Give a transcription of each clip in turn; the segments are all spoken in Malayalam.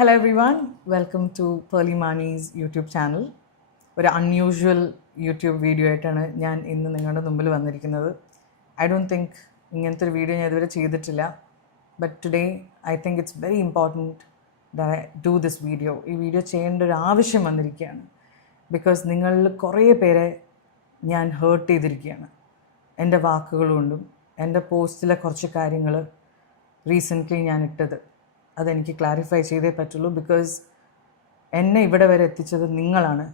Hello everyone, welcome to Pearly Mani's YouTube channel. ഒരു അൺയൂഷ്വൽ യൂട്യൂബ് വീഡിയോ ആയിട്ടാണ് ഞാൻ ഇന്ന് നിങ്ങളുടെ മുമ്പിൽ വന്നിരിക്കുന്നത്. ഐ ഡോണ്ട് തിങ്ക് ഇങ്ങനത്തെ ഒരു വീഡിയോ ഞാൻ ഇതുവരെ ചെയ്തിട്ടില്ല. But today I think it's very important that I do this video. ഈ വീഡിയോ ചെയ്യേണ്ട ഒരു ആവശ്യം വന്നിരിക്കുകയാണ്. ബിക്കോസ് നിങ്ങളിൽ കുറേ പേരെ ഞാൻ ഹേർട്ട് ചെയ്തിരിക്കുകയാണ് എൻ്റെ വാക്കുകൾ കൊണ്ടും. എൻ്റെ പോസ്റ്റിലെ കുറച്ച് കാര്യങ്ങൾ റീസെൻ്റ്ലി ഞാൻ ഇട്ടത് അതെനിക്ക് ക്ലാരിഫൈ ചെയ്തേ പറ്റുള്ളൂ. ബിക്കോസ് എന്നെ ഇവിടെ വരെ എത്തിച്ചത് നിങ്ങളാണ്.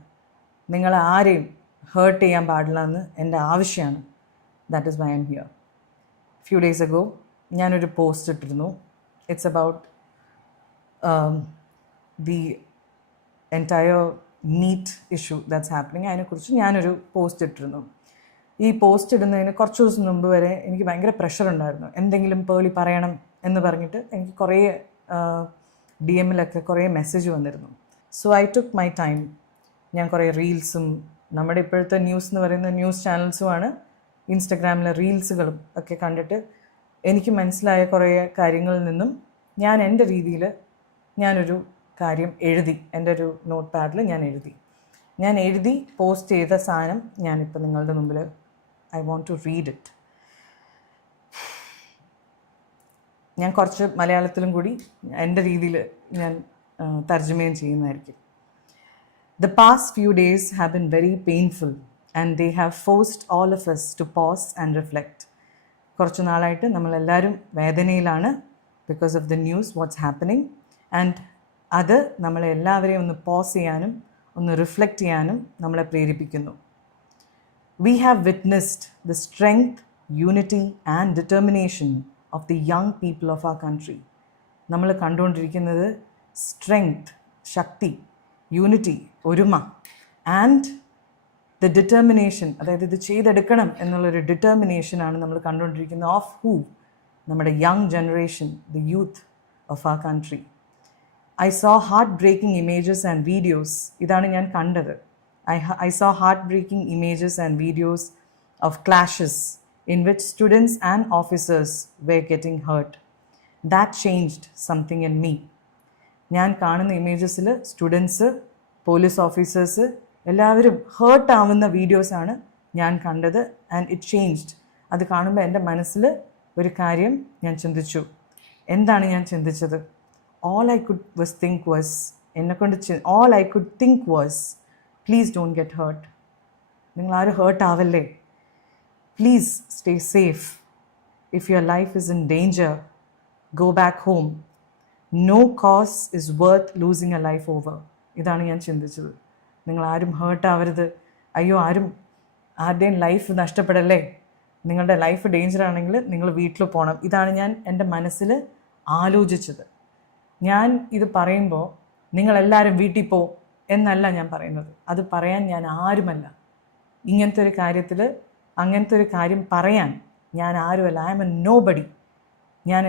നിങ്ങളെ ആരെയും ഹേർട്ട് ചെയ്യാൻ പാടില്ല എന്ന് എൻ്റെ ആവശ്യമാണ്. That is why I am here. Few days ago ഞാനൊരു പോസ്റ്റ് ഇട്ടിരുന്നു. It's about the entire NEET issue that's happening. അതിനെക്കുറിച്ച് ഞാനൊരു പോസ്റ്റ് ഇട്ടിരുന്നു. ഈ പോസ്റ്റ് ഇടുന്നതിന് കുറച്ച് ദിവസം മുമ്പ് വരെ എനിക്ക് ഭയങ്കര പ്രഷർ ഉണ്ടായിരുന്നു. എന്തെങ്കിലും പേളി പറയണം എന്ന് പറഞ്ഞിട്ട് എനിക്ക് കുറേ ഡി എമ്മിലൊക്കെ കുറേ മെസ്സേജ് വന്നിരുന്നു. So I took my time. ഞാൻ കുറേ റീൽസും, നമ്മുടെ ഇപ്പോഴത്തെ ന്യൂസ് എന്ന് പറയുന്ന ന്യൂസ് ചാനൽസുമാണ്, ഇൻസ്റ്റഗ്രാമിലെ റീൽസുകളും ഒക്കെ കണ്ടിട്ട് എനിക്ക് മനസ്സിലായ കുറേ കാര്യങ്ങളിൽ നിന്നും ഞാൻ എൻ്റെ രീതിയിൽ ഞാനൊരു കാര്യം എഴുതി. എൻ്റെ ഒരു നോട്ട് പാഡിൽ ഞാൻ എഴുതി പോസ്റ്റ് ചെയ്ത സാധനം ഞാനിപ്പോൾ നിങ്ങളുടെ മുമ്പിൽ I want to read it. ഞാൻ കുറച്ച് മലയാളത്തിലും കൂടി എൻ്റെ രീതിയിൽ ഞാൻ തർജ്ജമയും ചെയ്യുന്നതായിരിക്കും. The past few days have been very painful and they have forced all of us to pause and reflect. കുറച്ച് നാളായിട്ട് നമ്മളെല്ലാവരും വേദനയിലാണ് because of the news what's happening. And അത് നമ്മളെ എല്ലാവരെയും ഒന്ന് പോസ് ചെയ്യാനും ഒന്ന് റിഫ്ലക്റ്റ് ചെയ്യാനും നമ്മളെ പ്രേരിപ്പിക്കുന്നു. We have witnessed the strength, unity and determination of the young people of our country. നമ്മൾ കണ്ടുകൊണ്ടിരിക്കുന്നത് സ്ട്രെങ്ത്, ശക്തി, യൂണിറ്റി, ഒരുമ, ആൻഡ് ദ ഡിറ്റർമിനേഷൻ, അതായത് ഇത് ചെയ്തെടുക്കണം എന്നുള്ളൊരു ഡിറ്റർമിനേഷനാണ് നമ്മൾ കണ്ടുകൊണ്ടിരിക്കുന്നത്. Of who? നമ്മുടെ young generation, the youth of our country. I saw heart-breaking images and videos. ഇതാണ് ഞാൻ കണ്ടത്. I saw heart-breaking images and videos of clashes in which students and officers were getting hurt. That changed something in me. ഞാൻ കാണുന്ന ഇമേജസിൽ സ്റ്റുഡൻസ്, പോലീസ് ഓഫീസേഴ്സ് എല്ലാവരും ഹേർട്ട് ആവുന്ന വീഡിയോസാണ് ഞാൻ കണ്ടത്. And it changed. അത് കാണുമ്പോൾ എൻ്റെ മനസ്സിൽ ഒരു കാര്യം ഞാൻ ചിന്തിച്ചു. എന്താണ് ഞാൻ ചിന്തിച്ചത്? all I could think was please don't get hurt. നിങ്ങൾ ആരും heart ആവല്ലേ. Please stay safe. If your life is in danger, go back home. No cause is worth losing a life over. ഇതാണ് ഞാൻ ചിന്തിച്ചത്. നിങ്ങൾ ആരും ഹേർട്ട് ആവരുത്. അയ്യോ, ആരുടെയും ലൈഫ് നഷ്ടപ്പെടല്ലേ. നിങ്ങളുടെ ലൈഫ് ഡേഞ്ചർ ആണെങ്കിൽ നിങ്ങൾ വീട്ടിൽ പോകണം. ഇതാണ് ഞാൻ എൻ്റെ മനസ്സിൽ ആലോചിച്ചത്. ഞാൻ ഇത് പറയുമ്പോൾ നിങ്ങളെല്ലാവരും വീട്ടിൽ പോ എന്നല്ല ഞാൻ പറയുന്നത്. അത് പറയാൻ ഞാൻ ആരുമല്ല. ഇങ്ങനത്തെ ഒരു കാര്യത്തിൽ അങ്ങനത്തെ ഒരു കാര്യം പറയാൻ ഞാൻ ആരുമല്ല. I am a nobody.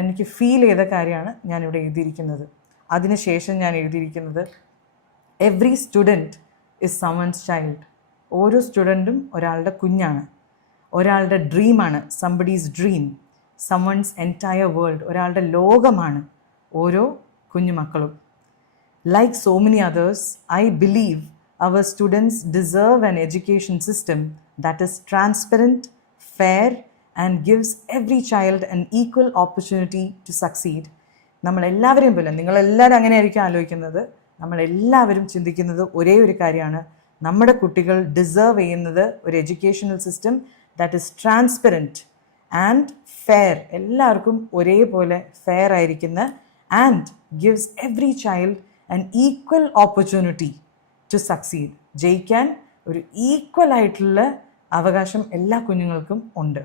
എനിക്ക് ഫീൽ ചെയ്ത കാര്യമാണ് ഞാനിവിടെ എഴുതിയിരിക്കുന്നത്. അതിനുശേഷം ഞാൻ എഴുതിയിരിക്കുന്നത് every student is someone's child. ഓരോ സ്റ്റുഡൻറ്റും ഒരാളുടെ കുഞ്ഞാണ്, ഒരാളുടെ ഡ്രീമാണ്. Somebody's dream, someone's entire world. ഒരാളുടെ ലോകമാണ് ഓരോ കുഞ്ഞുമക്കളും. Like so many others, I believe our students deserve an education system that is transparent, fair, and gives every child an equal opportunity to succeed. നമ്മളെല്ലാവരെയും പോലെ, നിങ്ങളെല്ലാവരും അങ്ങനെയായിരിക്കും ആലോചിക്കുന്നത്. നമ്മളെല്ലാവരും ചിന്തിക്കുന്നത് ഒരേ ഒരു കാര്യമാണ്. നമ്മുടെ കുട്ടികൾ ഡിസേർവ് ചെയ്യുന്നത് ഒരു educational system that is transparent and fair. എല്ലാവർക്കും ഒരേപോലെ ഫെയർ ആയിരിക്കുന്ന, and gives every child an equal opportunity to succeed. ജയിക്കാൻ ഒരു ഈക്വൽ ആയിട്ടുള്ള അവകാശം എല്ലാ കുഞ്ഞുങ്ങൾക്കും ഉണ്ട്.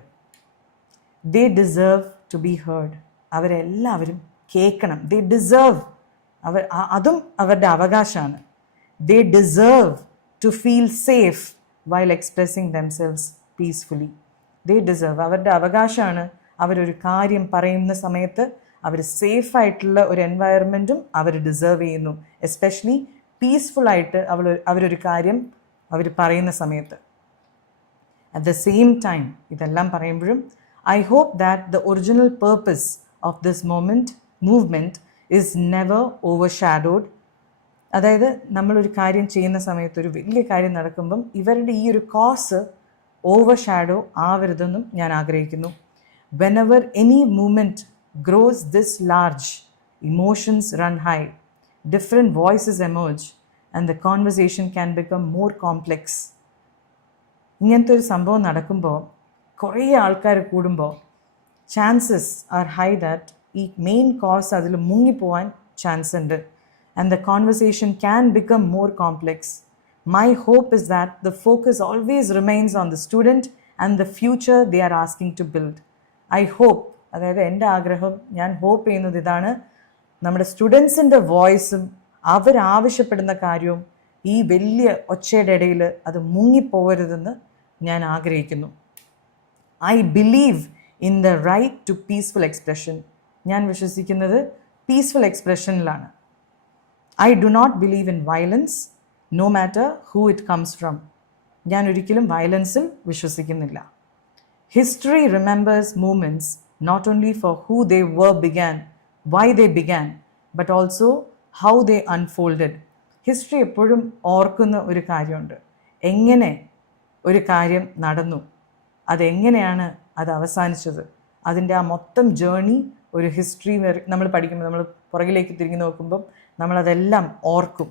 They deserve to be heard. അവരെല്ലാവരും കേൾക്കണം. They deserve, അതും അവരുടെ അവകാശമാണ്. They deserve to feel safe while expressing themselves peacefully. They deserve, അവരുടെ അവകാശമാണ്. അവരൊരു കാര്യം പറയുന്ന സമയത്ത് അവർ സേഫായിട്ടുള്ള ഒരു എൻവയറമെൻറ്റും അവർ ഡിസേർവ് ചെയ്യുന്നു. എസ്പെഷ്യലി പീസ്ഫുള്ളായിട്ട് അവരൊരു കാര്യം അവർ പറയുന്ന സമയത്ത്. അറ്റ് ദ സെയിം ടൈം, ഇതെല്ലാം പറയുമ്പോഴും I hope that the original purpose of this movement is never overshadowed. അതായത് നമ്മളൊരു കാര്യം ചെയ്യുന്ന സമയത്ത്, ഒരു വലിയ കാര്യം നടക്കുമ്പം ഇവരുടെ ഈ ഒരു കോസ് ഓവർഷാഡോ ആവരുതെന്നും ഞാൻ ആഗ്രഹിക്കുന്നു. Whenever any movement grows this large, emotions run high, different voices emerge, and the conversation can become more complex. ഇങ്ങനത്തെ ഒരു സംഭവം നടക്കുമ്പോൾ, കുറേ ആൾക്കാർ കൂടുമ്പോൾ, ചാൻസസ് ആർ ഹൈ ദാറ്റ് ഈ മെയിൻ കോസ് അതിൽ മുങ്ങിപ്പോവാൻ ചാൻസ് ഉണ്ട്. And the conversation can become more complex. My hope is that the focus always remains on the student and the future they are asking to build. I hope, അതായത് എൻ്റെ ആഗ്രഹം, ഞാൻ ഹോപ്പ് ചെയ്യുന്നത് ഇതാണ്, നമ്മുടെ സ്റ്റുഡൻസിൻ്റെ വോയിസും അവരാവശ്യപ്പെടുന്ന കാര്യവും ഈ വലിയ ഒച്ചയുടെ ഇടയിൽ അത് മുങ്ങിപ്പോകരുതെന്ന് ഞാൻ ആഗ്രഹിക്കുന്നു. I believe in the right to peaceful expression. ഞാൻ വിശ്വസിക്കുന്നത് peaceful എക്സ്പ്രഷനിലാണ്. I do not believe in violence, no matter who it comes from. ഞാൻ ഒരിക്കലും വയലൻസിൽ വിശ്വസിക്കുന്നില്ല. History remembers moments not only for who they began, why they began, but also how they unfolded. History എപ്പോഴും ഓർക്കുന്ന ഒരു കാര്യമുണ്ട്, എങ്ങനെ ഒരു കാര്യം നടന്നു, അതെങ്ങനെയാണ് അത് അവസാനിച്ചത്, അതിൻ്റെ ആ മൊത്തം ജേർണി ഒരു ഹിസ്റ്ററി നമ്മൾ പഠിക്കുമ്പോൾ, നമ്മൾ പുറകിലേക്ക് തിരിഞ്ഞു നോക്കുമ്പം നമ്മളതെല്ലാം ഓർക്കും.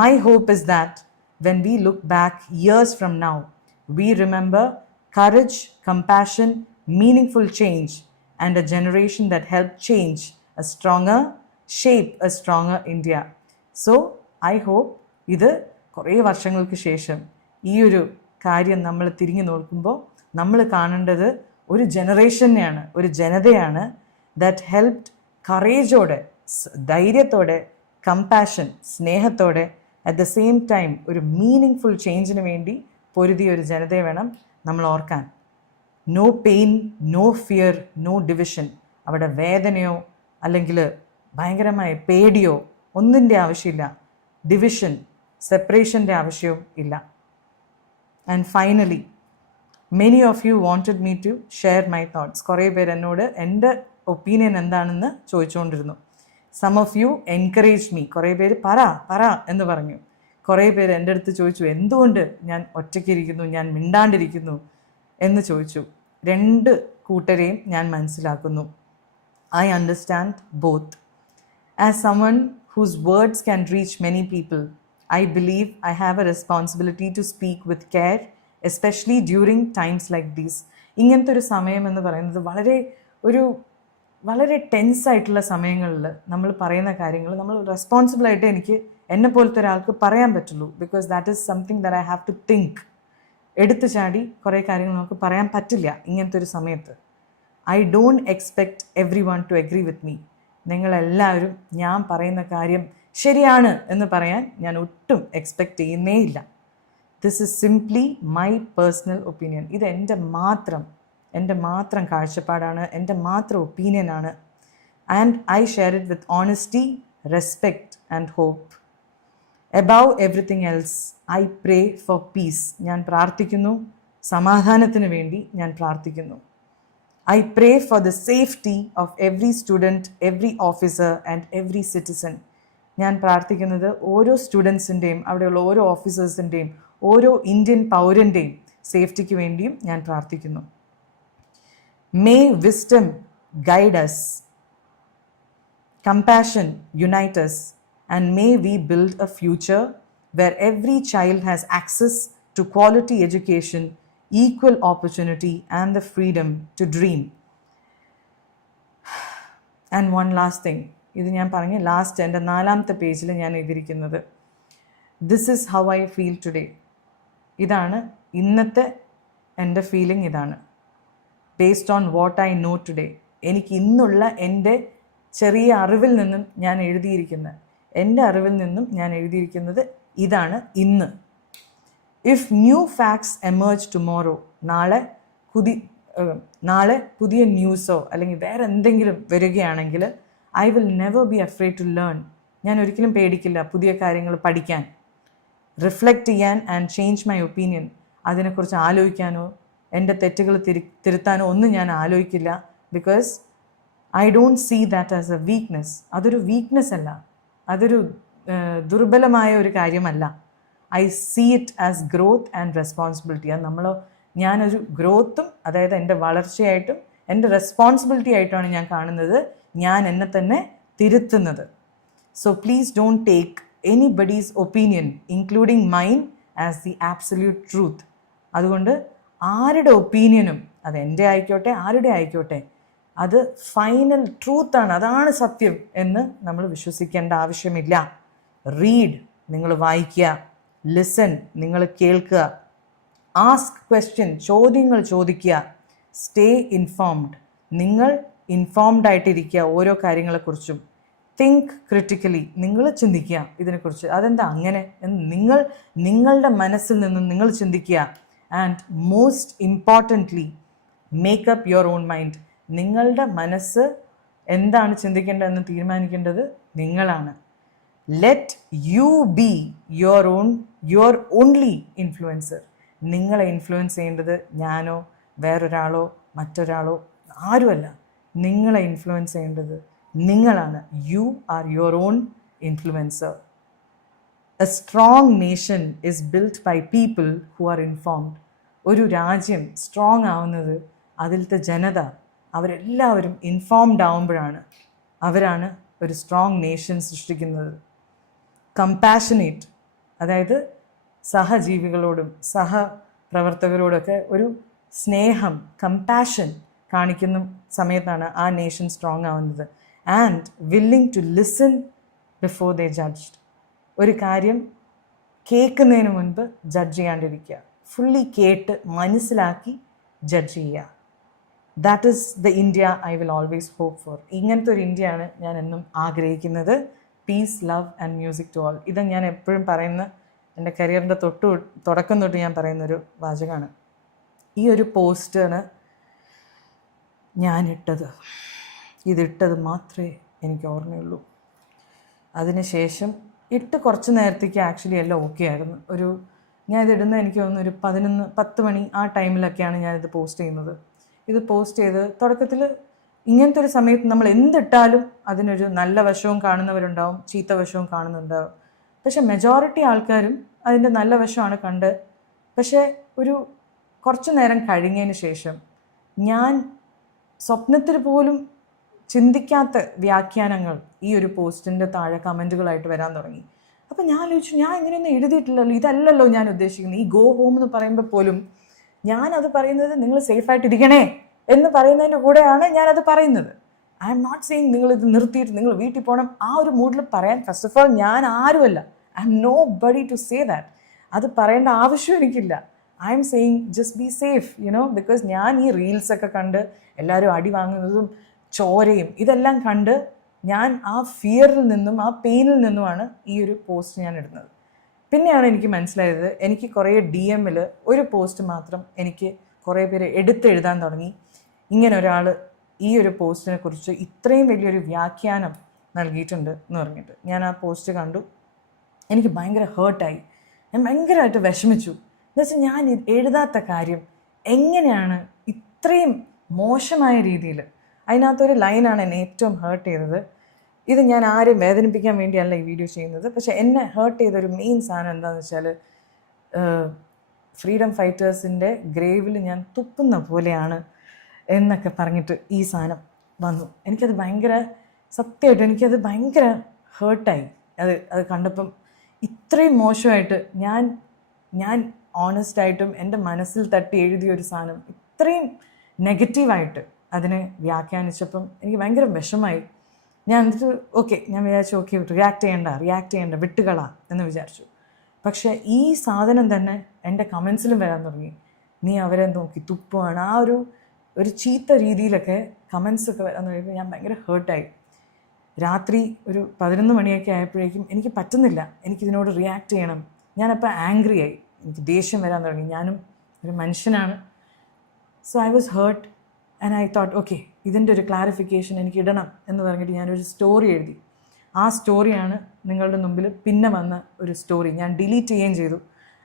My hope is that when we look back years from now, we remember courage, compassion, meaningful change, and a generation that helped shape a stronger India. So, I hope ഇത് കുറേ വർഷങ്ങൾക്ക് ശേഷം ഈ ഒരു കാര്യം നമ്മൾ തിരിഞ്ഞു നോക്കുമ്പോൾ നമ്മൾ കാണേണ്ടത് ഒരു ജനറേഷനെയാണ്, ഒരു ജനതയാണ് ദാറ്റ് ഹെൽപ്ഡ് കറേജോടെ, ധൈര്യത്തോടെ, കമ്പാഷൻ, സ്നേഹത്തോടെ, അറ്റ് ദ സെയിം ടൈം ഒരു മീനിങ് ഫുൾ ചേഞ്ചിന് വേണ്ടി പൊരുതിയ ഒരു ജനതയെ വേണം നമ്മൾ ഓർക്കാൻ. No pain, no fear, no division. അവിടെ വേദനയോ അല്ലെങ്കിൽ ഭയങ്കരമായ പേടിയോ ഒന്നിൻ്റെ ആവശ്യമില്ല. ഡിവിഷൻ, സെപ്പറേഷൻ്റെ ആവശ്യവും ഇല്ല. And finally, many of you wanted me to share my thoughts. കുറേ പേര് എന്നോട് എൻ്റെ ഒപ്പീനിയൻ എന്താണെന്ന് ചോദിച്ചുകൊണ്ടിരുന്നു. Some of you encourage me. കുറേ പേര് പറ എന്ന് പറഞ്ഞു. കുറേ പേര് എൻ്റെ അടുത്ത് ചോദിച്ചു എന്തുകൊണ്ട് ഞാൻ ഒറ്റയ്ക്കിരിക്കുന്നു, ഞാൻ മിണ്ടാണ്ടിരിക്കുന്നു എന്ന് ചോദിച്ചു. രണ്ട് കൂട്ടരെയും ഞാൻ മനസ്സിലാക്കുന്നു. I understand both. As someone whose words can reach many people, I believe I have a responsibility to speak with care, especially during times like these. ഇങ്ങനത്തെ ഒരു സമയം എന്ന് പറയുന്നത് വളരെ ടെൻസായിട്ടുള്ള സമയങ്ങളിൽ നമ്മൾ പറയുന്ന കാര്യങ്ങൾ നമ്മൾ റെസ്പോൺസിബിളായിട്ട് എന്നെ പോലത്തെ ഒരാൾക്ക് പറയാൻ പറ്റുള്ളൂ. Because that is something that I have to think. എടുത്തു ചാടി കുറേ കാര്യങ്ങൾ നമുക്ക് പറയാൻ പറ്റില്ല ഇങ്ങനത്തെ ഒരു സമയത്ത്. I don't expect every one two agree with me. നിങ്ങളെല്ലാവരും ഞാൻ പറയുന്ന കാര്യം ശരിയാണ് എന്ന് പറയാൻ ഞാൻ ഒട്ടും എക്സ്പെക്റ്റ് ചെയ്യുന്നേ ഇല്ല. This is simply my personal opinion. ഇത് എൻ്റെ മാത്രം കാഴ്ചപ്പാടാണ്, എൻ്റെ മാത്രം ഒപ്പീനിയനാണ്. And I share it with honesty, respect and hope. Above everything else I pray for peace. ഞാൻ പ്രാർത്ഥിക്കുന്നു, സമാധാനത്തിന് വേണ്ടി ഞാൻ പ്രാർത്ഥിക്കുന്നു. I pray for the safety of every student, every officer and every citizen. ഞാൻ പ്രാർത്ഥിക്കുന്നത് ഓരോ സ്റ്റുഡൻസിൻ്റെയും അവിടെയുള്ള ഓരോ ഓഫീസേഴ്സിൻ്റെയും ഓരോ ഇന്ത്യൻ പൗരൻ്റെയും സേഫ്റ്റിക്ക് വേണ്ടിയും ഞാൻ പ്രാർത്ഥിക്കുന്നു. May wisdom guide us, compassion unite us, and may we build a future where every child has access to quality education, equal opportunity and the freedom to dream. And one last thing, ഇത് ഞാൻ പറഞ്ഞ ലാസ്റ്റ് എൻ്റെ 4ാമത്തെ പേജിൽ ഞാൻ എഴുതിയിരിക്കുന്നത്, this is how I feel today. ഇതാണ് ഇന്നത്തെ എൻ്റെ ഫീലിംഗ്. ഇതാണ് based on what I know today. എനിക്ക് ഇന്നുള്ള എൻ്റെ ചെറിയ അറിവിൽ നിന്നും ഞാൻ എഴുതിയിരിക്കുന്നത്, എൻ്റെ അറിവിൽ നിന്നും ഞാൻ എഴുതിയിരിക്കുന്നത് ഇതാണ് ഇന്ന്. If new facts emerge tomorrow, നാളെ പുതിയ ന്യൂസോ അല്ലെങ്കിൽ വേറെ എന്തെങ്കിലും വരികയാണെങ്കിൽ, I will never be afraid to learn. ഞാൻ ഒരിക്കലും പേടിക്കില്ല പുതിയ കാര്യങ്ങൾ പഠിക്കാൻ, റിഫ്ലക്റ്റ് ചെയ്യാൻ ആൻഡ് ചേഞ്ച് മൈ ഒപ്പീനിയൻ. അതിനെക്കുറിച്ച് ആലോചിക്കാനോ എൻ്റെ തെറ്റുകൾ തിരുത്താനോ ഒന്നും ഞാൻ ആലോചിക്കില്ല. Because I don't see that as a weakness. അതൊരു വീക്ക്നെസ് അല്ല, അതൊരു ദുർബലമായ ഒരു കാര്യമല്ല. I see it as growth and responsibility. അത് ഞാനൊരു ഗ്രോത്തും, അതായത് എൻ്റെ വളർച്ചയായിട്ടും എൻ്റെ റെസ്പോൺസിബിലിറ്റി ആയിട്ടാണ് ഞാൻ കാണുന്നത്, ഞാൻ എന്നെ തന്നെ തിരുത്തുന്നത്. So please don't take anybody's opinion including mine as the absolute truth. അതുകൊണ്ട് ആരുടെ ഒപ്പീനിയനും, അത് എൻ്റെ ആയിക്കോട്ടെ ആരുടെ ആയിക്കോട്ടെ, അത് ഫൈനൽ ട്രൂത്താണ്, അതാണ് സത്യം എന്ന് നമ്മൾ വിശ്വസിക്കേണ്ട ആവശ്യമില്ല. റീഡ്, നിങ്ങൾ വായിക്കുക. ലിസൺ, നിങ്ങൾ കേൾക്കുക. ആസ്ക് ക്വസ്റ്റ്യൻ, ചോദ്യങ്ങൾ ചോദിക്കുക. സ്റ്റേ ഇൻഫോംഡ്, നിങ്ങൾ ഇൻഫോംഡ് ആയിട്ടിരിക്കുക ഓരോ കാര്യങ്ങളെക്കുറിച്ചും. തിങ്ക് ക്രിട്ടിക്കലി, നിങ്ങൾ ചിന്തിക്കുക ഇതിനെക്കുറിച്ച്, അതെന്താ അങ്ങനെ എന്ന് നിങ്ങളുടെ മനസ്സിൽ നിന്നും നിങ്ങൾ ചിന്തിക്കുക. And most importantly, make up your own mind. നിങ്ങളുടെ മനസ്സ് എന്താണ് ചിന്തിക്കേണ്ടതെന്ന് തീരുമാനിക്കേണ്ടത് നിങ്ങളാണ്. Let you be your only influencer. നിങ്ങളെ ഇൻഫ്ലുവൻസ് ചെയ്യേണ്ടത് ഞാനോ വേറൊരാളോ മറ്റൊരാളോ ആരുമല്ല. നിങ്ങളെ ഇൻഫ്ലുവൻസ് ചെയ്യേണ്ടത് നിങ്ങളാണ്. You are your own influencer. A strong nation is built by people who are informed. ഒരു രാജ്യം സ്ട്രോങ് ആവുന്നത് അതിലത്തെ ജനത അവരെല്ലാവരും ഇൻഫോംഡ് ആവുമ്പോഴാണ്. അവരാണ് ഒരു സ്ട്രോങ് നേഷൻ സൃഷ്ടിക്കുന്നത്. കമ്പാഷനേറ്റ്, അതായത് സഹജീവികളോടും സഹപ്രവർത്തകരോടൊക്കെ ഒരു സ്നേഹം, കമ്പാഷൻ കാണിക്കുന്ന സമയത്താണ് ആ നേഷൻ സ്ട്രോങ് ആവുന്നത്. And willing to listen before they judged. ഒരു കാര്യം കേൾക്കുന്നതിന് മുൻപ് ജഡ്ജ് ചെയ്യാണ്ടിരിക്കുക. ഫുള്ളി കേട്ട് മനസ്സിലാക്കി ജഡ്ജ് ചെയ്യുക. That is the India I will always hope for. ഇങ്ങനത്തെ ഒരു ഇന്ത്യയാണ് ഞാൻ എന്നും ആഗ്രഹിക്കുന്നത്. Peace, love and music to all. ഇത് ഞാൻ എപ്പോഴും പറയുന്ന, എൻ്റെ കരിയറിൻ്റെ തുടക്കം തൊട്ട് ഞാൻ പറയുന്നൊരു വാചകമാണ്. ഈ ഒരു പോസ്റ്റാണ് ഞാനിട്ടത്. ഇതിട്ടത് മാത്രമേ എനിക്ക് ഓർമ്മയുള്ളൂ. അതിനുശേഷം ഇട്ട് കുറച്ച് നേരത്തേക്ക് ആക്ച്വലി എല്ലാം ഓക്കെ ആയിരുന്നു. ഞാനിതിടുന്നത് എനിക്ക് തോന്നുന്നു ഒരു 10 മണി ആ ടൈമിലൊക്കെയാണ് ഞാനിത് പോസ്റ്റ് ചെയ്യുന്നത്. ഇത് പോസ്റ്റ് ചെയ്ത് തുടക്കത്തിൽ ഇങ്ങനത്തെ ഒരു സമയത്ത് നമ്മൾ എന്തിട്ടാലും അതിനൊരു നല്ല വശവും കാണുന്നവരുണ്ടാവും, ചീത്ത വശവും കാണുന്നുണ്ടാവും. പക്ഷെ മെജോറിറ്റി ആൾക്കാരും അതിൻ്റെ നല്ല വശമാണ് കണ്ട്. പക്ഷേ ഒരു കുറച്ച് നേരം കഴിഞ്ഞതിന് ശേഷം ഞാൻ സ്വപ്നത്തിൽ പോലും ചിന്തിക്കാത്ത വ്യാഖ്യാനങ്ങൾ ഈ ഒരു പോസ്റ്റിൻ്റെ താഴെ കമൻറ്റുകളായിട്ട് വരാൻ തുടങ്ങി. അപ്പം ഞാൻ ആലോചിച്ചു, ഞാൻ ഇങ്ങനെയൊന്നും എഴുതിയിട്ടില്ലല്ലോ, ഇതല്ലല്ലോ ഞാൻ ഉദ്ദേശിക്കുന്നത്. ഈ ഗോ ഹോം എന്ന് പറയുമ്പോൾ പോലും ഞാനത് പറയുന്നത് നിങ്ങൾ സേഫായിട്ടിരിക്കണേ എന്ന് പറയുന്നതിൻ്റെ കൂടെയാണ് ഞാനത് പറയുന്നത്. ഐ എം നോട്ട് സെയിങ് നിങ്ങളിത് നിർത്തിയിട്ട് നിങ്ങൾ വീട്ടിൽ പോകണം ആ ഒരു മൂഡിൽ പറയാൻ. ഫസ്റ്റ് ഓഫ് ഓൾ ഞാൻ ആരുമല്ല, I am nobody to say that. അത് പറയേണ്ട ആവശ്യം എനിക്കില്ല. I am saying just be safe, because ഞാൻ ഈ റീൽസൊക്കെ കണ്ട് എല്ലാവരും അടി വാങ്ങുന്നതും ചോരയും ഇതെല്ലാം കണ്ട് ഞാൻ ആ ഫിയറിൽ നിന്നും ആ പെയിനിൽ നിന്നുമാണ് ഈ ഒരു പോസ്റ്റ് ഞാൻ ഇടുന്നത്. പിന്നെയാണ് എനിക്ക് മനസ്സിലായത്, എനിക്ക് കുറേ DM-ൽ ഒരു പോസ്റ്റ് മാത്രം എനിക്ക് കുറേ പേര് എടുത്തെഴുതാൻ തുടങ്ങി. ഇങ്ങനെ ഒരാൾ ഈ ഒരു പോസ്റ്റിനെ കുറിച്ച് ഇത്രയും വലിയൊരു വ്യാഖ്യാനം നൽകിയിട്ടുണ്ട് എന്ന് പറഞ്ഞിട്ട്. ഞാൻ ആ പോസ്റ്റ് കണ്ടു, എനിക്ക് ഭയങ്കര ഹേർട്ടായി. ഞാൻ ഭയങ്കരമായിട്ട് വിഷമിച്ചു. എന്നുവെച്ചാൽ ഞാൻ എഴുതാത്ത കാര്യം എങ്ങനെയാണ് ഇത്രയും മോശമായ രീതിയിൽ. അതിനകത്തൊരു ലൈനാണ് എന്നെ ഏറ്റവും ഹേർട്ട് ചെയ്തത്. ഇത് ഞാൻ ആരെയും വേദനിപ്പിക്കാൻ വേണ്ടിയല്ല ഈ വീഡിയോ ചെയ്യുന്നത്, പക്ഷെ എന്നെ ഹേർട്ട് ചെയ്തൊരു മെയിൻ സാധനം എന്താണെന്ന് വെച്ചാൽ, ഫ്രീഡം ഫൈറ്റേഴ്സിൻ്റെ ഗ്രേവിൽ ഞാൻ തുപ്പുന്ന പോലെയാണ് എന്നൊക്കെ പറഞ്ഞിട്ട് ഈ സാധനം വന്നു. എനിക്കത് ഭയങ്കര, സത്യമായിട്ടും എനിക്കത് ഭയങ്കര ഹേർട്ടായി. അത് കണ്ടപ്പം ഇത്രയും മോശമായിട്ട് ഞാൻ ഓണസ്റ്റായിട്ടും എൻ്റെ മനസ്സിൽ തട്ടി എഴുതിയൊരു സാധനം ഇത്രയും നെഗറ്റീവായിട്ട് അതിനെ വ്യാഖ്യാനിച്ചപ്പം എനിക്ക് ഭയങ്കര വിഷമായി. ഞാൻ എന്നിട്ട് ഞാൻ വിചാരിച്ചു റിയാക്ട് ചെയ്യണ്ട വിട്ടുകളാ എന്ന് വിചാരിച്ചു. പക്ഷേ ഈ സാധനം തന്നെ എൻ്റെ കമൻസിലും വരാൻ തുടങ്ങി. നീ അവരെ നോക്കി തുപ്പുവാണ്, ആ ഒരു ചീത്ത രീതിയിലൊക്കെ കമൻസൊക്കെ വരാൻ തുടങ്ങിയപ്പോൾ ഞാൻ ഭയങ്കര ഹേർട്ടായി. രാത്രി ഒരു 11 മണിയൊക്കെ ആയപ്പോഴേക്കും എനിക്ക് പറ്റുന്നില്ല, എനിക്കിതിനോട് റിയാക്ട് ചെയ്യണം. ഞാനപ്പോൾ ആംഗ്രി ആയി, എനിക്ക് ദേഷ്യം വരാൻ തുടങ്ങി. ഞാനും ഒരു മനുഷ്യനാണ്. So I was hurt and I thought ഇതിൻ്റെ ഒരു ക്ലാരിഫിക്കേഷൻ എനിക്ക് ഇടണം എന്ന് പറഞ്ഞിട്ട് ഞാനൊരു സ്റ്റോറി എഴുതി. ആ സ്റ്റോറിയാണ് നിങ്ങളുടെ മുമ്പിൽ പിന്നെ വന്ന ഒരു സ്റ്റോറി. ഞാൻ ഡിലീറ്റ് ചെയ്യുകയും ചെയ്തു.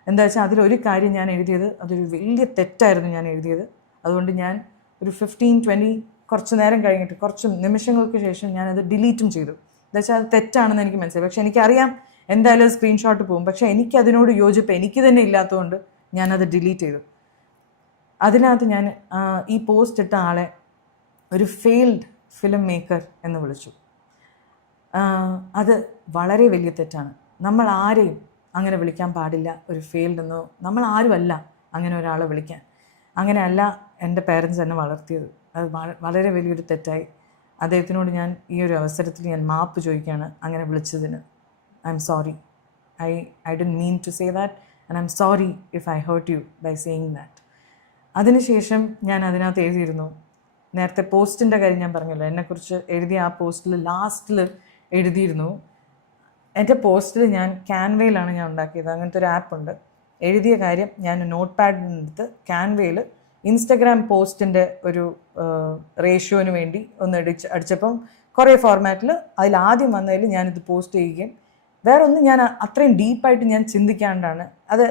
എന്താ വെച്ചാൽ അതിലൊരു കാര്യം ഞാൻ എഴുതിയത് അതൊരു വലിയ തെറ്റായിരുന്നു ഞാൻ എഴുതിയത്. അതുകൊണ്ട് ഞാൻ ഒരു 15-20 കുറച്ച് നേരം കഴിഞ്ഞിട്ട് കുറച്ച് നിമിഷങ്ങൾക്ക് ശേഷം ഞാനത് ഡിലീറ്റും ചെയ്തു. എന്താ വെച്ചാൽ അത് തെറ്റാണെന്ന് എനിക്ക് മനസ്സിലായി. പക്ഷെ എനിക്കറിയാം എന്തായാലും സ്ക്രീൻഷോട്ട് പോകും. പക്ഷെ എനിക്കതിനോട് യോജിപ്പ് എനിക്ക് തന്നെ ഇല്ലാത്തതുകൊണ്ട് ഞാനത് ഡിലീറ്റ് ചെയ്തു. അതിനകത്ത് ഞാൻ ഈ പോസ്റ്റ് ഇട്ട ആളെ ഒരു ഫെയിൽഡ് ഫിലിം മേക്കർ എന്ന് വിളിച്ചു. അത് വളരെ വലിയ തെറ്റാണ്. നമ്മൾ ആരെയും അങ്ങനെ വിളിക്കാൻ പാടില്ല. ഒരു ഫെയിൽഡ് എന്നോ നമ്മൾ ആരുമല്ല അങ്ങനെ ഒരാളെ വിളിക്കാൻ. അങ്ങനെയല്ല എൻ്റെ പേരൻസ് എന്നെ വളർത്തിയത്. അത് വളരെ വലിയൊരു തെറ്റായി. അദ്ദേഹത്തിനോട് ഞാൻ ഈ ഒരു അവസരത്തിൽ ഞാൻ മാപ്പ് ചോദിക്കുകയാണ് അങ്ങനെ വിളിച്ചതിന്. I M sorry. I didn't mean to say that and I M sorry if I hurt you by saying that. അതിനുശേഷം ഞാൻ അതിനകത്ത് എഴുതിയിരുന്നു, നേരത്തെ പോസ്റ്റിൻ്റെ കാര്യം ഞാൻ പറഞ്ഞല്ലോ, എന്നെക്കുറിച്ച് എഴുതിയ ആ പോസ്റ്റിൽ ലാസ്റ്റിൽ എഴുതിയിരുന്നു. എൻ്റെ പോസ്റ്റിൽ ഞാൻ ക്യാൻവയിലാണ് ഞാൻ ഉണ്ടാക്കിയത്. അങ്ങനത്തെ ഒരു ആപ്പുണ്ട്. എഴുതിയ കാര്യം ഞാൻ നോട്ട് പാഡിനെടുത്ത് ക്യാൻവയിൽ ഇൻസ്റ്റഗ്രാം പോസ്റ്റിൻ്റെ ഒരു റേഷ്യോന് വേണ്ടി ഒന്ന് അടിച്ചപ്പം കുറേ ഫോർമാറ്റിൽ അതിലാദ്യം വന്നതിൽ ഞാനിത് പോസ്റ്റ് ചെയ്യുകയും വേറെ ഒന്നും ഞാൻ അത്രയും ഡീപ്പായിട്ട് ഞാൻ ചിന്തിക്കാണ്ടാണ് അത്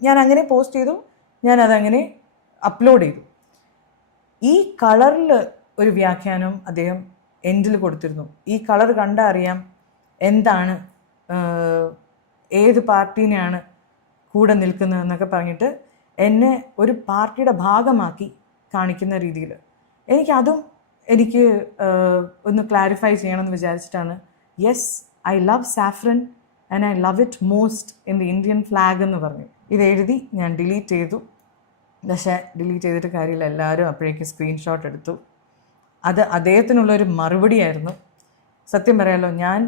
ഞാൻ അങ്ങനെ പോസ്റ്റ് ചെയ്തു. ഞാനതങ്ങനെ അപ്ലോഡ് ചെയ്തു. ഈ കളറിൽ ഒരു വ്യാഖ്യാനം അദ്ദേഹം എൻഡിൽ കൊടുത്തിരുന്നു. ഈ കളർ കണ്ടാൽ അറിയാം എന്താണ്, ഏത് പാർട്ടീനെയാണ് കൂടെ നിൽക്കുന്നതെന്നൊക്കെ പറഞ്ഞിട്ട് എന്നെ ഒരു പാർട്ടിയുടെ ഭാഗമാക്കി കാണിക്കുന്ന രീതിയിൽ എനിക്ക് ഒന്ന് ക്ലാരിഫൈ ചെയ്യണമെന്ന് വിചാരിച്ചിട്ടാണ്. Yes, I love saffron and I love it most in the Indian flag എന്ന് പറഞ്ഞു. ഇത് എഴുതി ഞാൻ ഡിലീറ്റ് ചെയ്തു. പക്ഷേ ഡിലീറ്റ് ചെയ്തിട്ട് കാര്യമില്ല, എല്ലാവരും അപ്പോഴേക്കും സ്ക്രീൻഷോട്ട് എടുത്തു. അത് അദ്ദേഹത്തിനുള്ളൊരു മറുപടിയായിരുന്നു. സത്യം പറയാമല്ലോ, ഞാൻ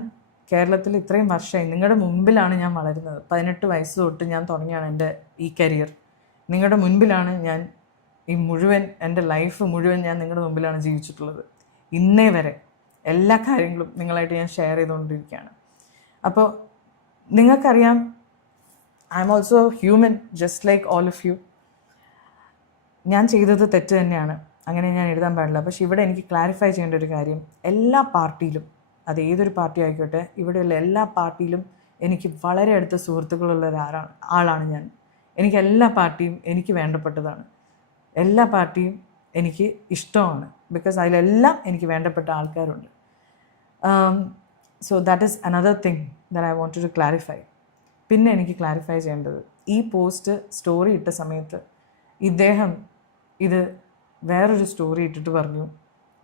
കേരളത്തിൽ ഇത്രയും വർഷമായി നിങ്ങളുടെ മുമ്പിലാണ് ഞാൻ വളരുന്നത്. 18 വയസ്സ് തൊട്ട് ഞാൻ തുടങ്ങിയാണ് എൻ്റെ ഈ കരിയർ. നിങ്ങളുടെ മുൻപിലാണ് ഞാൻ ഈ മുഴുവൻ എൻ്റെ ലൈഫ് മുഴുവൻ ഞാൻ നിങ്ങളുടെ മുമ്പിലാണ് ജീവിച്ചിട്ടുള്ളത്. ഇന്നേ വരെ എല്ലാ കാര്യങ്ങളും നിങ്ങളായിട്ട് ഞാൻ ഷെയർ ചെയ്തുകൊണ്ടിരിക്കുകയാണ്. അപ്പോൾ നിങ്ങൾക്കറിയാം, I am also human just like all of you. ഞാൻ ചെയ്തത് തെറ്റ് തന്നെയാണ്, അങ്ങനെ ഞാൻ എഴുതാൻ പാടില്ല. പക്ഷെ ഇവിടെ എനിക്ക് ക്ലാരിഫൈ ചെയ്യേണ്ട ഒരു കാര്യം, എല്ലാ പാർട്ടിയിലും, അത് ഏതൊരു പാർട്ടി ആയിക്കോട്ടെ, ഇവിടെയുള്ള എല്ലാ പാർട്ടിയിലും എനിക്ക് വളരെ അടുത്ത സുഹൃത്തുക്കളുള്ള ആളാണ് ഞാൻ. എനിക്ക് എല്ലാ പാർട്ടിയും എനിക്ക് വേണ്ടപ്പെട്ടതാണ്. എല്ലാ പാർട്ടിയും എനിക്ക് ഇഷ്ടമാണ്. ബിക്കോസ് അതിലെല്ലാം എനിക്ക് വേണ്ടപ്പെട്ട ആൾക്കാരുണ്ട്. So that is another thing that I want to clarify. പിന്നെ എനിക്ക് ക്ലാരിഫൈ ചെയ്യേണ്ടത്, ഈ പോസ്റ്റ് സ്റ്റോറി ഇട്ട സമയത്ത് ഇദ്ദേഹം ഇത് വേറൊരു സ്റ്റോറി ഇട്ടിട്ട് പറഞ്ഞു,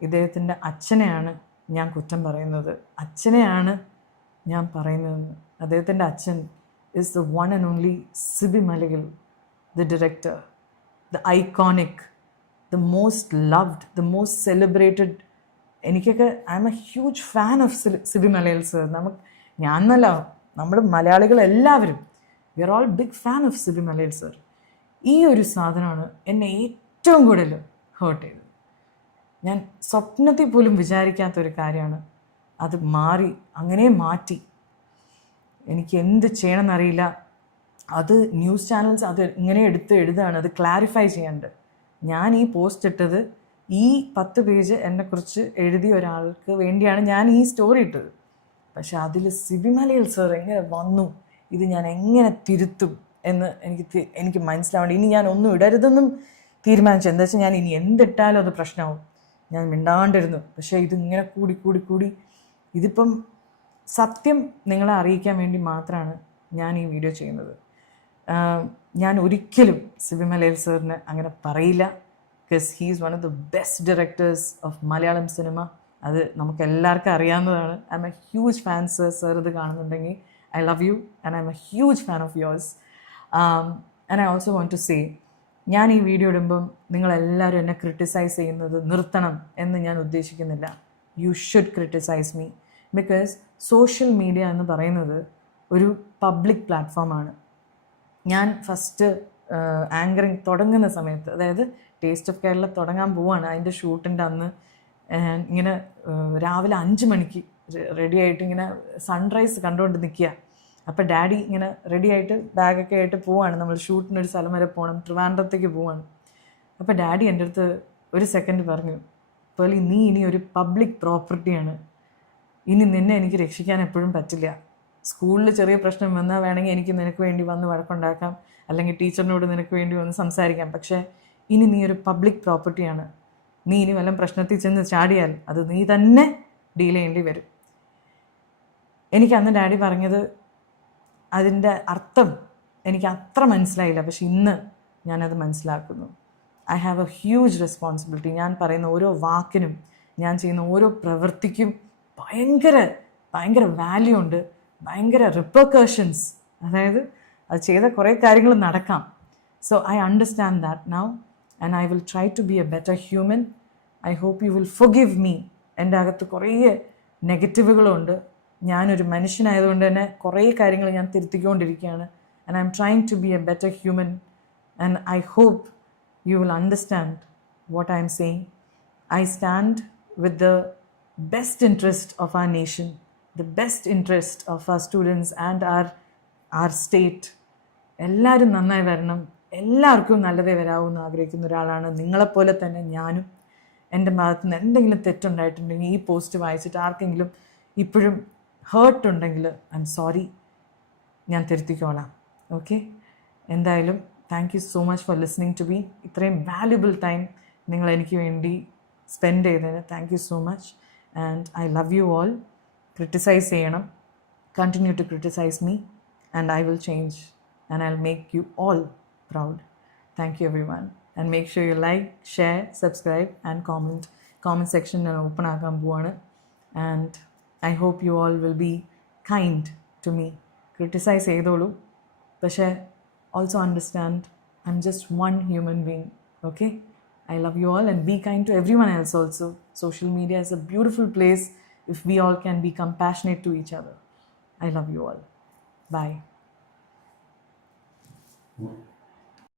ഇദ്ദേഹത്തിൻ്റെ അച്ഛനെയാണ് ഞാൻ കുറ്റം പറയുന്നത്, അച്ഛനെയാണ് ഞാൻ പറയുന്നതെന്ന്. അദ്ദേഹത്തിൻ്റെ അച്ഛൻ is the one and only Sibi Malagal, the director, the iconic, the most loved, the most celebrated. എനിക്കൊക്കെ I M a huge fan of Sibi Malayil sir. ഞാനല്ല, നമ്മൾ മലയാളികൾ എല്ലാവരും we are all big fan of Sibi Malayil sir. ഈ ഒരു സാധനമാണ് എന്നെ ഏറ്റവും കൂടുതൽ ഹേർട്ട് ചെയ്തത്. ഞാൻ സ്വപ്നത്തിൽ പോലും വിചാരിക്കാത്തൊരു കാര്യമാണ്. അത് അങ്ങനെ മാറ്റി. എനിക്ക് എന്ത് ചെയ്യണമെന്നറിയില്ല. അത് ന്യൂസ് ചാനൽസ് അത് ഇങ്ങനെ എഴുതുകയാണ്, അത് ക്ലാരിഫൈ ചെയ്യാണ്ട്. ഞാൻ ഈ പോസ്റ്റ് ഇട്ടത്, ഈ 10 പേജ് എന്നെക്കുറിച്ച് എഴുതിയ ഒരാൾക്ക് വേണ്ടിയാണ് ഞാൻ ഈ സ്റ്റോറി ഇട്ടത്. പക്ഷെ അതിൽ സിബി മലയാൽ സർ എങ്ങനെ വന്നു, ഇത് ഞാൻ എങ്ങനെ തിരുത്തും എന്ന് എനിക്ക് മനസ്സിലാവേണ്ട. ഇനി ഞാൻ ഒന്നും ഇടരുതെന്നും തീരുമാനിച്ചു. എന്താ വെച്ചാൽ ഞാൻ ഇനി എന്തിട്ടാലും അത് പ്രശ്നമാവും. ഞാൻ മിണ്ടാണ്ടിരുന്നു. പക്ഷേ ഇതിങ്ങനെ കൂടി ഇതിപ്പം സത്യം നിങ്ങളെ അറിയിക്കാൻ വേണ്ടി മാത്രമാണ് ഞാൻ ഈ വീഡിയോ ചെയ്യുന്നത്. ഞാൻ ഒരിക്കലും സിബി മലയാൽ സാറിന് അങ്ങനെ പറയില്ല. Because he is one of the best directors of Malayalam cinema. അത് നമുക്ക് എല്ലാവർക്കും അറിയാവുന്നതാണ്. I M a huge fan sir. Sir ഇത് കാണുന്നുണ്ടെങ്കിൽ I love you and I M a huge fan of yours. And I also want to say, ഞാൻ ഈ വീഡിയോ ഇടുമ്പം നിങ്ങളെല്ലാവരും എന്നെ ക്രിട്ടിസൈസ് ചെയ്യുന്നത് നിർത്തണം എന്ന് ഞാൻ ഉദ്ദേശിക്കുന്നില്ല. You should criticise me. Because social media എന്ന് പറയുന്നത് ഒരു പബ്ലിക് പ്ലാറ്റ്ഫോമാണ്. ഞാൻ ഫസ്റ്റ് ആങ്കറിങ് തുടങ്ങുന്ന സമയത്ത്, അതായത് ടേസ്റ്റ് ഓഫ് കേരള തുടങ്ങാൻ പോവാണ്, അതിൻ്റെ ഷൂട്ടിൻ്റെ അന്ന് ഇങ്ങനെ രാവിലെ 5 മണിക്ക് റെഡിയായിട്ട് ഇങ്ങനെ സൺറൈസ് കണ്ടുകൊണ്ട് നിൽക്കുക. അപ്പോൾ ഡാഡി ഇങ്ങനെ റെഡിയായിട്ട് ബാഗൊക്കെ ആയിട്ട് പോവാണ്. നമ്മൾ ഷൂട്ടിനൊരു സ്ഥലം വരെ പോകണം, ട്രിവാൻഡ്രത്തേക്ക് പോവാണ്. അപ്പോൾ ഡാഡി എൻ്റെ അടുത്ത് ഒരു സെക്കൻഡ് പറഞ്ഞു, പേർലി നീ ഇനി ഒരു പബ്ലിക് പ്രോപ്പർട്ടിയാണ്, ഇനി നിന്നെ എനിക്ക് രക്ഷിക്കാൻ എപ്പോഴും പറ്റില്ല. സ്കൂളിൽ ചെറിയ പ്രശ്നം വന്നാൽ വേണമെങ്കിൽ എനിക്ക് നിനക്ക് വേണ്ടി വന്ന് വഴക്കുണ്ടാക്കാം, അല്ലെങ്കിൽ ടീച്ചറിനോട് നിനക്ക് വേണ്ടി വന്ന് സംസാരിക്കാം. പക്ഷേ ഇനി നീ ഒരു പബ്ലിക് പ്രോപ്പർട്ടിയാണ്, നീ ഇനി വല്ലതും പ്രശ്നത്തിൽ ചെന്ന് ചാടിയാൽ അത് നീ തന്നെ ഡീൽ ചെയ്യേണ്ടി വരും. എനിക്ക് അന്ന് ഡാഡി പറഞ്ഞത് അതിൻ്റെ അർത്ഥം എനിക്ക് അത്ര മനസ്സിലായില്ല, പക്ഷെ ഇന്ന് ഞാനത് മനസ്സിലാക്കുന്നു. I have A huge responsibility. ഞാൻ പറയുന്ന ഓരോ വാക്കിനും ഞാൻ ചെയ്യുന്ന ഓരോ പ്രവൃത്തിക്കും ഭയങ്കര വാല്യൂ ഉണ്ട്, ഭയങ്കര റിപ്പർക്കഷൻസ്. അതായത് അത് ചെയ്ത കുറേ കാര്യങ്ങൾ നടക്കാം. So I understand that now and I will try to be a better human. I hope you will forgive me. എൻ്റെ അകത്ത് കുറേ നെഗറ്റീവുകളുണ്ട്. ഞാനൊരു മനുഷ്യനായതുകൊണ്ട് തന്നെ കുറേ കാര്യങ്ങൾ ഞാൻ തിരുത്തിക്കൊണ്ടിരിക്കുകയാണ്. And I M trying to be a better human and I hope you will understand what I am saying. I stand with the best interest of our nation, the best interest of our students and our state. എല്ലാവരും നന്നായി വരണം, എല്ലാവർക്കും നല്ലതേ വരാവൂന്ന് ആഗ്രഹിക്കുന്ന ഒരാളാണ്. നിങ്ങളെപ്പോലെ തന്നെ ഞാനും. എൻ്റെ ഭാഗത്തു നിന്ന് എന്തെങ്കിലും തെറ്റുണ്ടായിട്ടുണ്ടെങ്കിൽ ഈ പോസ്റ്റ് വായിച്ചിട്ട് ആർക്കെങ്കിലും ഇപ്പോഴും ഹേർട്ട് ഉണ്ടെങ്കിൽ ഐ എം സോറി, ഞാൻ തിരുത്തിക്കോളാം. ഓക്കെ, എന്തായാലും thank you so much for listening to me. ഇത്രയും വാല്യുബിൾ ടൈം നിങ്ങൾ എനിക്ക് വേണ്ടി സ്പെൻഡ് ചെയ്തതിന് thank you so much. And I love you all. Criticise ചെയ്യണം, continue to criticise me and I will change and I will make you all proud. Thank you everyone. And make sure you like, share, subscribe and comment section ഞാൻ ഓപ്പൺ ആക്കാൻ പോവാണ്. And I hope U all will be kind to me. Criticise ചെയ്തോളൂ, പക്ഷേ also understand I'm just one human being. Okay, I love you all and be kind to everyone else also. Social media is a beautiful place if we all can be compassionate to each other. I love you all. Bye.